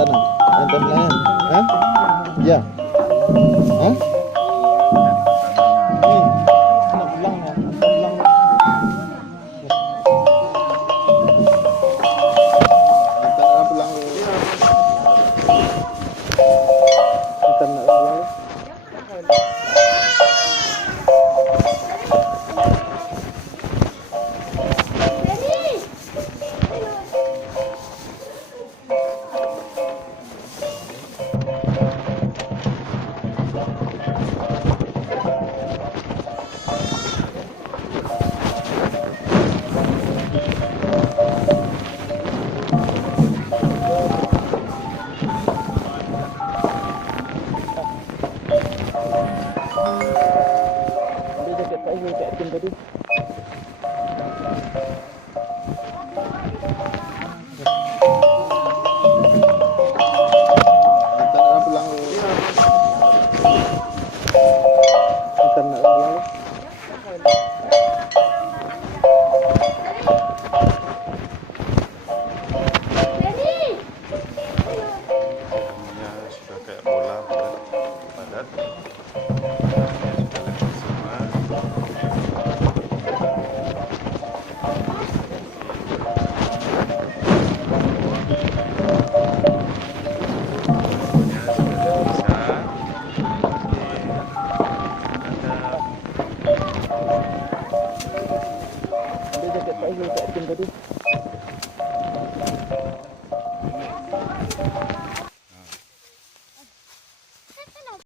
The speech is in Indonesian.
tanam. Nonton lahan. Hah? Ya. Hah? Nih, anak belang ya. Anak belang. Nonton anak belang. Nonton anak belang. Dia jaket Pak Ibu, Cak Tim tadi. Nonton anak belang. Nonton anak belang. Dalamnya sudah kayak bola padat. Dalamnya sudah lebar semua. Bumbunya sudah bisa. Dia jaket Pak Ibu, Cak Tim tadi.